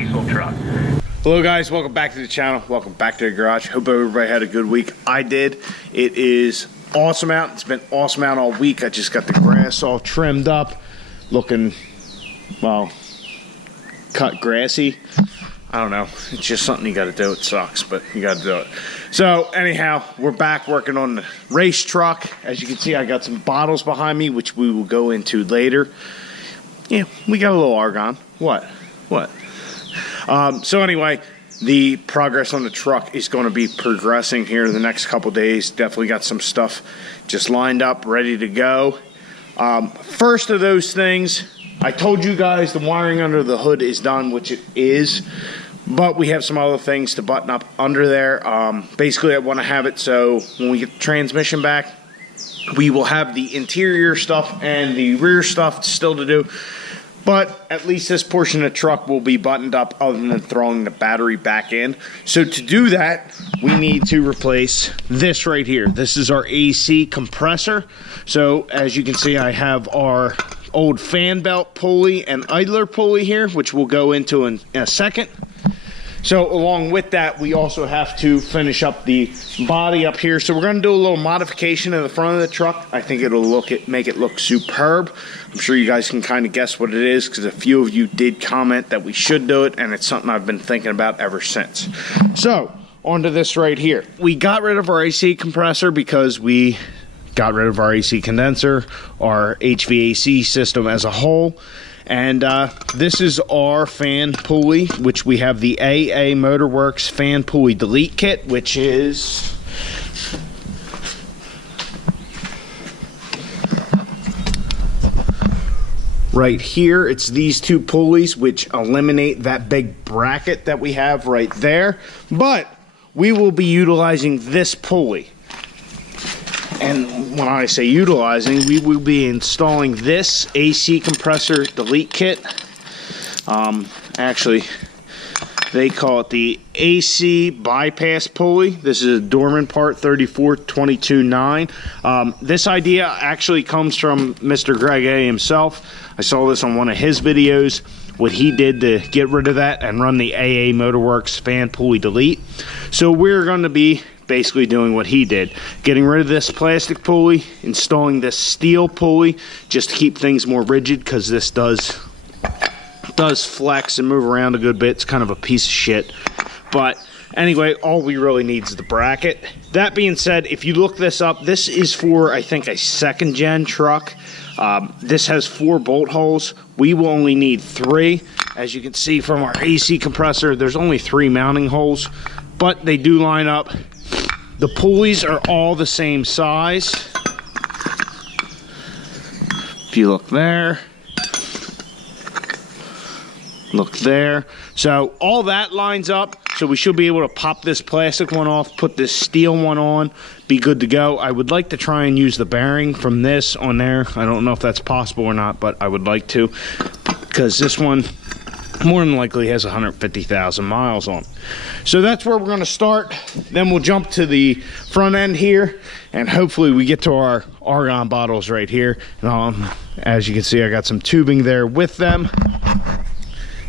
diesel truck. Hello guys, welcome back to the channel. Welcome back to the garage. Hope everybody had a good week. I did. It is awesome out. It's been awesome out all week. I just got the grass all trimmed up, looking, well, cut grassy. I don't know. It's just something you got to do. It sucks, but you got to do it. So anyhow, we're back working on the race truck. As you can see, I got some bottles behind me, which we will go into later. Yeah, we got a little argon. What? So anyway, the progress on the truck is going to be progressing here in the next couple days. Definitely got some stuff just lined up, ready to go. First of those things, I told you guys the wiring under the hood is done, which it is, but we have some other things to button up under there. Basically, I want to have it so when we get the transmission back, we will have the interior stuff and the rear stuff still to do. But at least this portion of the truck will be buttoned up other than throwing the battery back in. So to do that, we need to replace this right here. This is our AC compressor. So as you can see, I have our old fan belt pulley and idler pulley here, which we'll go into in a second. So along with that, we also have to finish up the body up here. So we're going to do a little modification in the front of the truck. I think it'll make it look superb. I'm sure you guys can kind of guess what it is because a few of you did comment that we should do it, and it's something I've been thinking about ever since. So onto this right here. We got rid of our AC compressor because we got rid of our AC condenser, our HVAC system as a whole. And this is our fan pulley, which we have the AA Motorworks fan pulley delete kit, which is right here. It's these two pulleys which eliminate that big bracket that we have right there. But we will be utilizing this pulley. And when I say utilizing, we will be installing this AC compressor delete kit. Actually, they call it the AC bypass pulley. This is a Dorman part 34229. This idea actually comes from Mr. Greg A himself. I saw this on one of his videos, what he did to get rid of that and run the AA Motorworks fan pulley delete. So we're going to be basically doing what he did, getting rid of this plastic pulley, installing this steel pulley just to keep things more rigid, because this does flex and move around a good bit. It's kind of a piece of shit, but anyway, all we really need is the bracket. That being said, if you look this up, this is for, I think, a second gen truck. This has 4 bolt holes. We will only need 3. As you can see from our AC compressor, there's only 3 mounting holes, but they do line up. The pulleys are all the same size. If you look there, look there. So all that lines up. So we should be able to pop this plastic one off, put this steel one on, be good to go. I would like to try and use the bearing from this on there. I don't know if that's possible or not, but I would like to, because this one more than likely has 150,000 miles on it. So that's where we're going to start. Then we'll jump to the front end here, and hopefully we get to our argon bottles right here. And as you can see, I got some tubing there with them.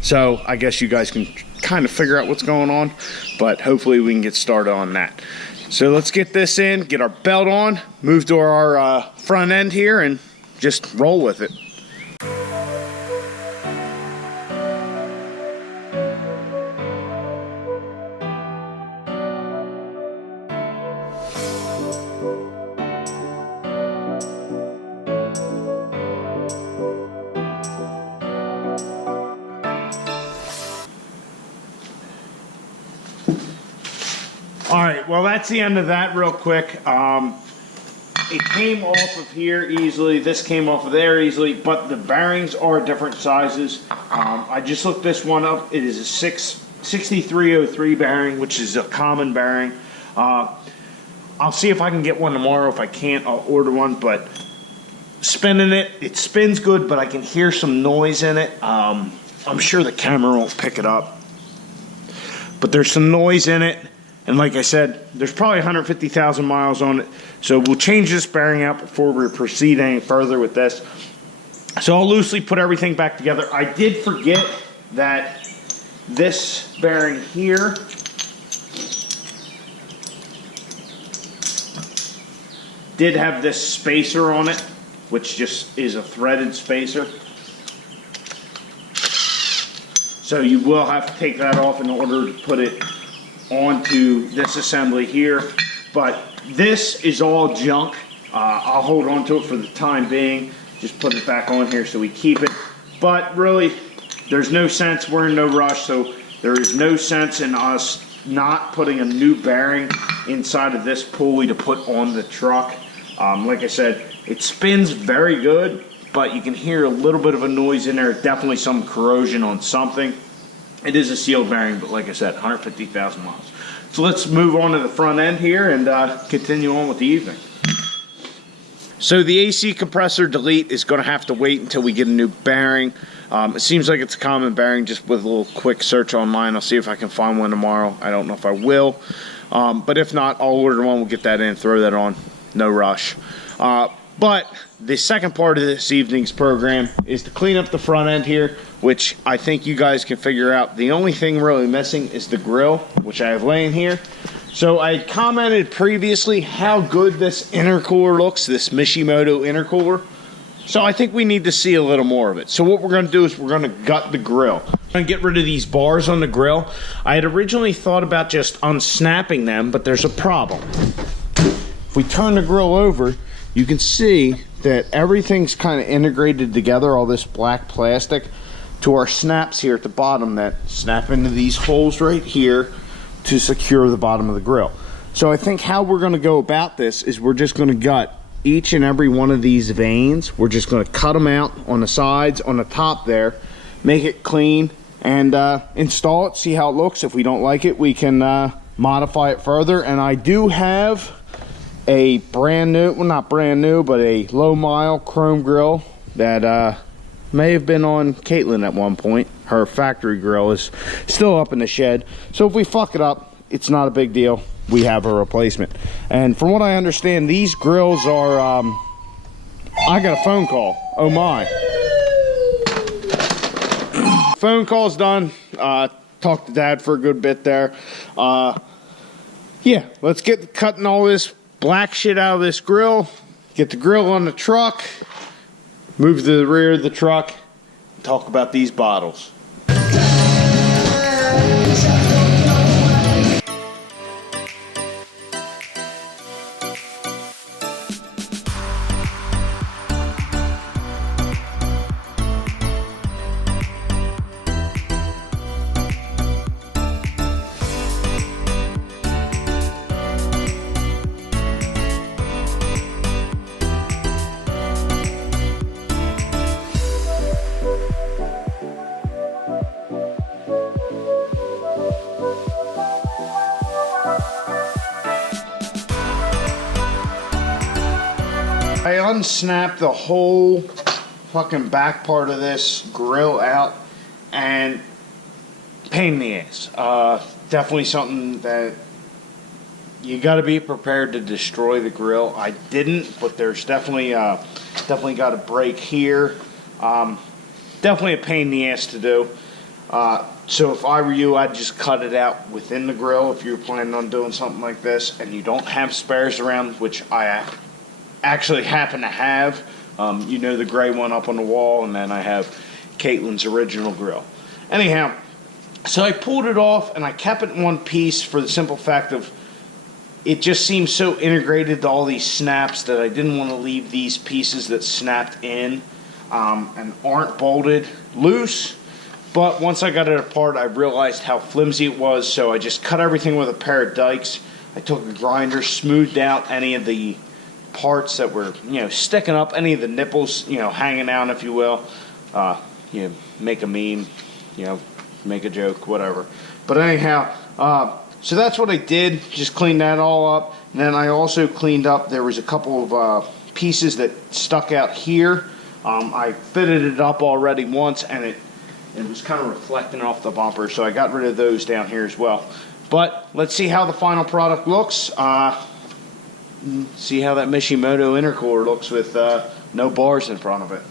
So I guess you guys can kind of figure out what's going on, but hopefully we can get started on that. So let's get this in, get our belt on, move to our front end here, and just roll with it. Alright, well that's the end of that real quick. It came off of here easily, this came off of there easily, but the bearings are different sizes. I just looked this one up. It is a 6303 bearing, which is a common bearing. I'll see if I can get one tomorrow. If I can't, I'll order one, but spinning it, it spins good, but I can hear some noise in it. I'm sure the camera won't pick it up, but there's some noise in it. And like I said, there's probably 150,000 miles on it. So we'll change this bearing out before we proceed any further with this. So I'll loosely put everything back together. I did forget that This bearing here did have this spacer on it, which just is a threaded spacer. So you will have to take that off in order to put it onto this assembly here. But this is all junk. I'll hold on to it for the time being. Just put it back on here so we keep it. But really, there's no sense. We're in no rush, so there is no sense in us not putting a new bearing inside of this pulley to put on the truck. Like I said, it spins very good, but you can hear a little bit of a noise in there. Definitely some corrosion on something. It is a sealed bearing, but like I said, 150,000 miles. So let's move on to the front end here and continue on with the evening. So the AC compressor delete is going to have to wait until we get a new bearing. It seems like it's a common bearing. Just with a little quick search online, I'll see if I can find one tomorrow. I don't know if I will, but if not, I'll order one. We'll get that in, throw that on. No rush. But the second part of this evening's program is to clean up the front end here, which I think you guys can figure out. The only thing really missing is the grill, which I have laying here. So I commented previously how good this intercooler looks, this Mishimoto intercooler. So I think we need to see a little more of it. So what we're going to do is we're going to gut the grill. I'm going to get rid of these bars on the grill. I had originally thought about just unsnapping them, but there's a problem. If we turn the grill over, you can see that everything's kind of integrated together, all this black plastic, to our snaps here at the bottom that snap into these holes right here to secure the bottom of the grill. So I think how we're going to go about this is we're just going to gut each and every one of these veins. We're just going to cut them out on the sides, on the top there, make it clean, and install it, see how it looks. If we don't like it, we can modify it further. And I do have a brand new, well, not brand new, but a low mile chrome grill that may have been on Caitlin at one point. Her factory grill is still up in the shed. So if we fuck it up, it's not a big deal. We have a replacement. And from what I understand, these grills are, I got a phone call. Oh my. Phone call's done. Talked to Dad for a good bit there. Yeah, let's get cutting all this black shit out of this grill. Get the grill on the truck. Move to the rear of the truck. Talk about these bottles. I unsnapped the whole fucking back part of this grill out, and pain in the ass. Definitely something that you got to be prepared to destroy the grill. I didn't, but there's definitely got a break here. Definitely a pain in the ass to do. So if I were you, I'd just cut it out within the grill if you're planning on doing something like this and you don't have spares around, which I actually happen to have. You know, the gray one up on the wall, and then I have Caitlin's original grill. Anyhow, so I pulled it off and I kept it in one piece for the simple fact of it just seems so integrated to all these snaps that I didn't want to leave these pieces that snapped in and aren't bolted loose. But once I got it apart, I realized how flimsy it was, so I just cut everything with a pair of dikes. I took a grinder, smoothed out any of the parts that were, sticking up, any of the nipples, hanging out, if you will. Make a meme, make a joke, whatever. But anyhow, so that's what I did. Just cleaned that all up. And then I also cleaned up, there was a couple of pieces that stuck out here. I fitted it up already once, and it was kind of reflecting off the bumper, so I got rid of those down here as well. But let's see how the final product looks. See how that Mishimoto intercooler looks with no bars in front of it.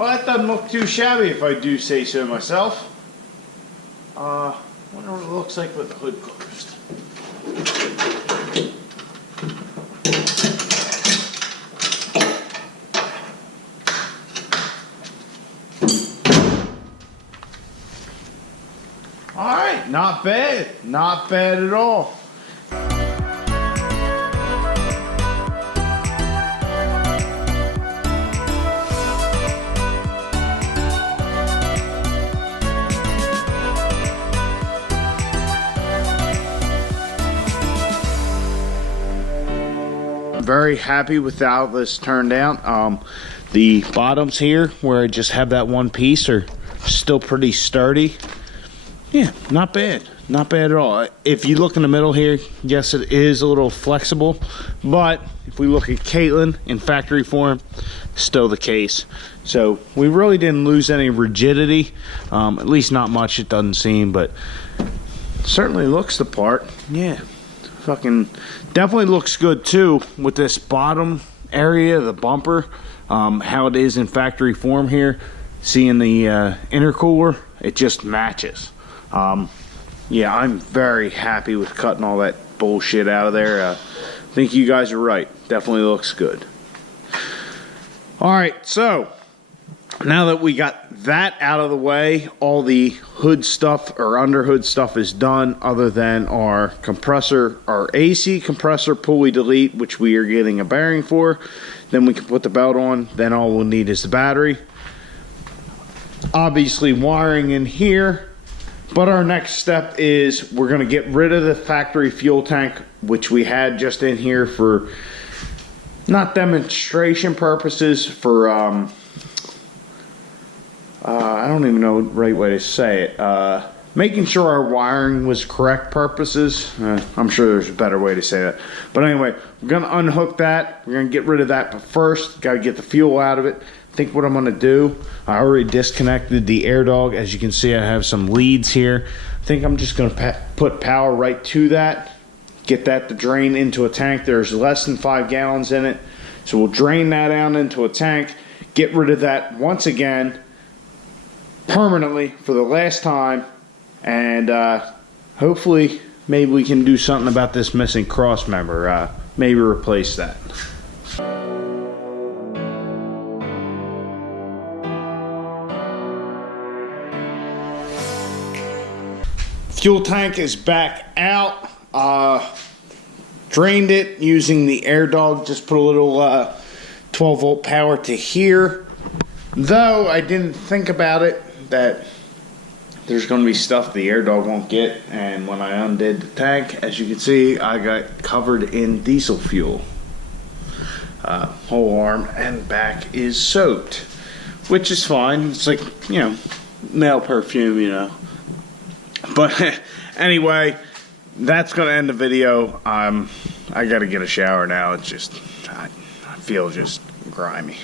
Well, that doesn't look too shabby if I do say so myself. Wonder what it looks like with the hood closed. Alright, not bad. Not bad at all. Very happy with how this turned out. The bottoms here where I just have that one piece are still pretty sturdy. Yeah, not bad. Not bad at all. If you look in the middle here, yes, it is a little flexible, but if we look at Caitlin in factory form, still the case. So we really didn't lose any rigidity, at least not much, it doesn't seem, but certainly looks the part. Yeah, fucking definitely looks good too with this bottom area, the bumper, how it is in factory form here. Seeing the intercooler, it just matches. Yeah, I'm very happy with cutting all that bullshit out of there. I think you guys are right. Definitely looks good. Alright, so now that we got that out of the way, all the hood stuff or under hood stuff is done, other than our compressor, our AC compressor pulley delete, which we are getting a bearing for. Then we can put the belt on. Then all we'll need is the battery. Obviously wiring in here. But our next step is we're going to get rid of the factory fuel tank, which we had just in here for not demonstration purposes, for I don't even know the right way to say it, making sure our wiring was correct purposes. I'm sure there's a better way to say that. But anyway, we're going to unhook that. We're going to get rid of that, but first got to get the fuel out of it. I think what I'm going to do, I already disconnected the air dog. As you can see, I have some leads here. I think I'm just going to put power right to that, get that to drain into a tank. There's less than 5 gallons in it, so we'll drain that out into a tank, get rid of that once again permanently for the last time, and hopefully maybe we can do something about this missing cross member, maybe replace that. Fuel tank is back out. Drained it using the air dog. Just put a little 12 volt power to here. Though I didn't think about it that there's going to be stuff the air dog won't get. And when I undid the tank, as you can see, I got covered in diesel fuel. Whole arm and back is soaked, which is fine. It's like, you know, male perfume, you know. But anyway, that's going to end the video. I got to get a shower now. It's just, I feel just grimy.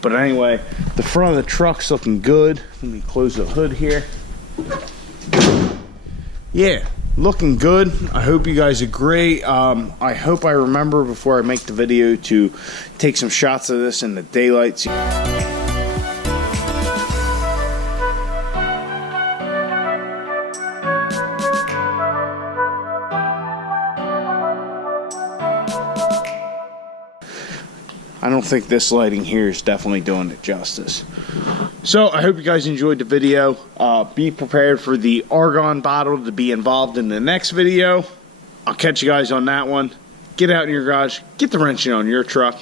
But anyway, the front of the truck's looking good. Let me close the hood here. Yeah, looking good. I hope you guys agree. I hope I remember before I make the video to take some shots of this in the daylight. I don't think this lighting here is definitely doing it justice. So I hope you guys enjoyed the video. Be prepared for the argon bottle to be involved in the next video. I'll catch you guys on that one. Get out in your garage, get the wrenching on your truck.